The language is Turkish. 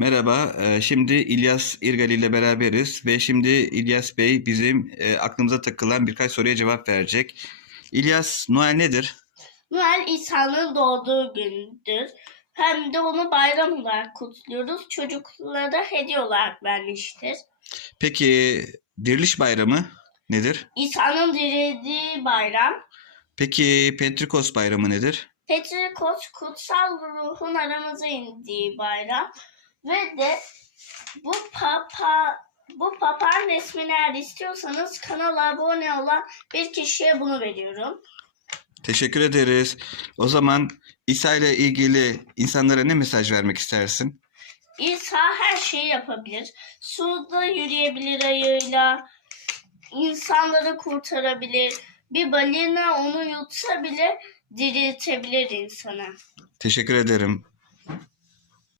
Merhaba, e, şimdi İlyas İrgali ile beraberiz ve şimdi İlyas Bey bizim e, aklımıza takılan birkaç soruya cevap verecek. İlyas, Noel nedir? Noel İsa'nın doğduğu gündür. Hem de onu bayram olarak kutluyoruz. Çocuklara hediye olarak vermiştir. Peki Diriliş Bayramı nedir? İsa'nın dirildiği bayram. Peki Pentekos Bayramı nedir? Petrikos kutsal ruhun aramıza indiği bayram. Ve de bu papa bu papağan resmini eğer istiyorsanız kanala abone olan bir kişiye bunu veriyorum. Teşekkür ederiz. O zaman İsa ile ilgili insanlara ne mesaj vermek istersin? İsa her şeyi yapabilir. Suda yürüyebilir ayıyla. insanları kurtarabilir. Bir balina onu yutsa bile diriltebilir insanı. Teşekkür ederim.